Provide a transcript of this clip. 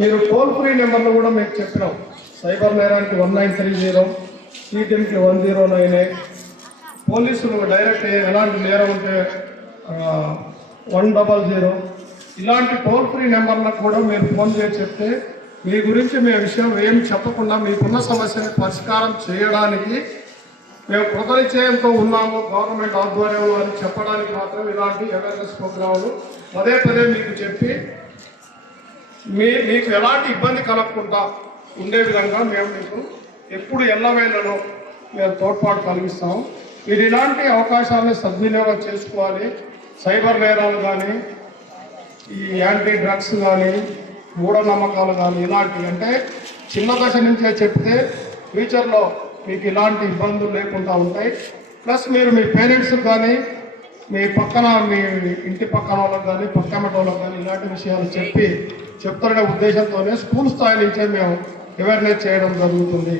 మీరు toll free నెంబర్లు కూడా మీకు చెప్పినాం. సైబర్ నేరానికి 1930, సీటీఎంకి 1098, పోలీసులు డైరెక్ట్ ఎలాంటి నేరం ఉంటే 100. ఇలాంటి టోల్ ఫ్రీ నెంబర్లకు కూడా మీరు ఫోన్ చేసి చెప్తే మీ గురించి మీ విషయం ఏం చెప్పకుండా మీకున్న సమస్యని పరిష్కారం చేయడానికి మేము కృతనిశ్చయంతో ఉన్నాము గవర్నమెంట్ ఆధ్వర్యంలో అని చెప్పడానికి మాత్రం ఇలాంటి అవేర్నెస్ ప్రోగ్రాములు పదే మీకు చెప్పి మీకు ఎలాంటి ఇబ్బంది కలగకుండా ఉండే విధంగా మేము మీకు ఎప్పుడు ఎల్లవేళలో మేము తోడ్పాటు కలిగిస్తాము. మీరు ఇలాంటి అవకాశాలను సద్వినియోగం చేసుకోవాలి. సైబర్ నేరాలు కానీ, ఈ యాంటీ డ్రగ్స్ కానీ, మూఢనమ్మకాలు కానీ ఇలాంటివి అంటే చిన్న దశ నుంచే చెప్తే ఫ్యూచర్లో మీకు ఇలాంటి ఇబ్బందులు లేకుండా ఉంటాయి. ప్లస్ మీరు మీ పేరెంట్స్కి కానీ, మీ ఇంటి పక్కన వాళ్ళకి కానీ, పక్కన వాళ్ళకి కానీ ఇలాంటి విషయాలు చెప్తారనే ఉద్దేశంతోనే స్కూల్ స్థాయి నుంచే మేము అవేర్నెస్ చేయడం జరుగుతుంది.